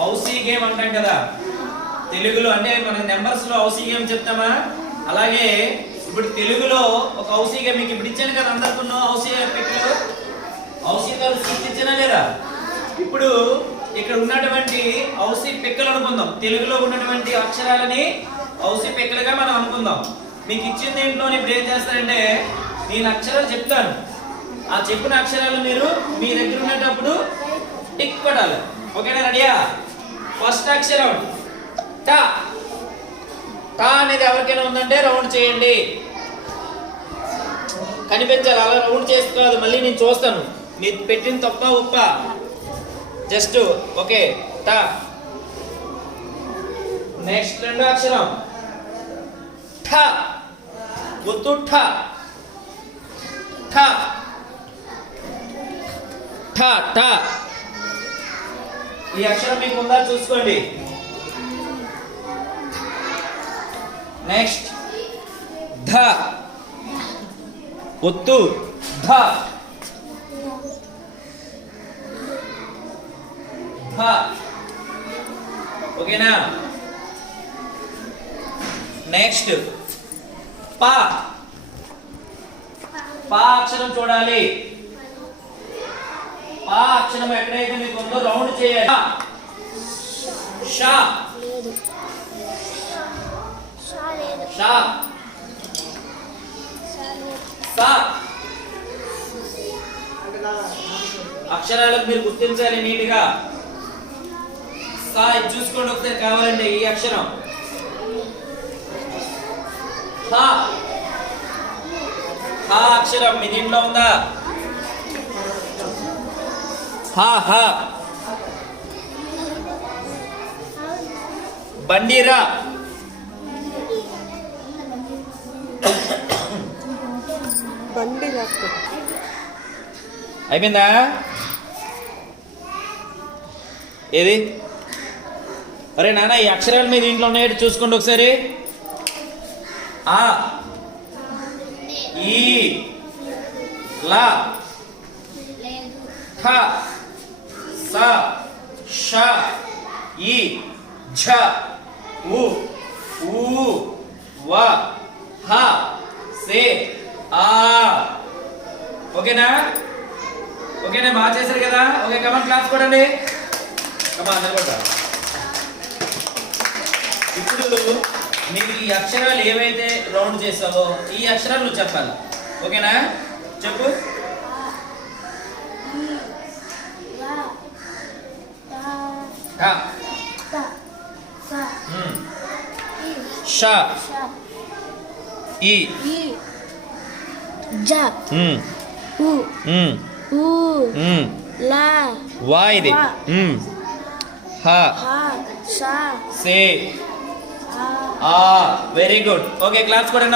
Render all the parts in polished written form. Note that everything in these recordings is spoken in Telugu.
హౌసీ గేమ్ అంటాం కదా తెలుగులో, అంటే మన నెంబర్స్ లో హౌసీ గేమ్ చెప్తామా, అలాగే ఇప్పుడు తెలుగులో ఒక హౌసీ గేమ్ మీకు ఇప్పుడు ఇచ్చాను కదా అందరికీ హౌసీ పిక్కలు, హౌసీ సీట్ ఇచ్చానా లేదా. ఇప్పుడు ఇక్కడ ఉన్నటువంటి హౌసీ పిక్కలు అనుకుందాం, తెలుగులో ఉన్నటువంటి అక్షరాలని హౌసీ పిక్కలుగా మనం అనుకుందాం. మీకు ఇచ్చిన దీంట్లో ఇప్పుడు ఏం చేస్తారంటే నేను అక్షరాలు చెప్తాను, ఆ చెప్పిన అక్షరాలు మీరు మీ దగ్గర ఉండేటప్పుడు టిక్ కొట్టాలి. ఓకేనా, రెడీయా? ఫస్ట్ అక్షరం టా. టా అనేది ఎవరికైనా ఉందంటే రౌండ్ చేయండి, కనిపించాలి. అలా రౌండ్ చేసి కాదు, మళ్ళీ నేను చూస్తాను మీరు పెట్టిన తప్ప ఉప్ప, జస్ట్ ఓకే. టా. నెక్స్ట్ రెండో అక్షరం ఠ. గుర్తు ఠ. ఠ ఠ ఠ. ఈ అక్షరం మీకు ఉందా చూసుకోండి. నెక్స్ట్ ధ. ఒత్తు ధ. ధ. ఓకేనా? నెక్స్ట్ పా. పా అక్షరం చూడాలి. పా అక్షరం ఎక్కడైతే మీకు ఉందో రౌండ్ చేయాలి. షా. షా. సా. అక్షరాలకు మీరు గుర్తించాలి నీట్గా. సా చూసుకోండి ఒకసారి కావాలండి. ఈ అక్షరం హా. హా అక్షరం మీ దీంట్లో ఉందా? హా హా. బండిరా. అయిపోయిందా? ఏది? అరే నాన్న ఈ అక్షరాలు మీ దీంట్లో ఉన్నాయో చూసుకోండి ఒకసారి. ఆ, ఈ, లా, ఠ, స, ష, ఈ, ఝ, ఉ, ఊ, వ, హ, సే, ఆ. ఓకేనా? ఓకేనా? బాగా చేశారు కదా. ఓకే, కమాన్ క్లాస్ కొడండి. కమాన్ నిలబడ్డా. ఇప్పుడు నీకు ఈ అక్షరాలు ఏవైతే రౌండ్ చేసావో ఈ అక్షరాలు నువ్వు చెప్పాలి. ఓకేనా? చెప్పు. ష, ఈ, జ, ఉ, ఊ, లా, వా. ఇది హ, సే, ఆ. Very good. ఓకే, క్లాస్ కూడా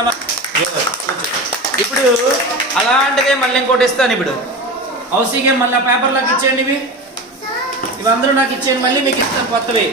ఇప్పుడు అలాంటిదే మళ్ళీ ఇంకోటి ఇస్తాను. ఇప్పుడు హౌసీ గేమ్ మళ్ళీ పేపర్ లాగా ఇచ్చేయండి. ఇవి అందరూ నాకు ఇచ్చేయండి, మళ్ళీ మీకు ఇస్తాను కొత్తవి.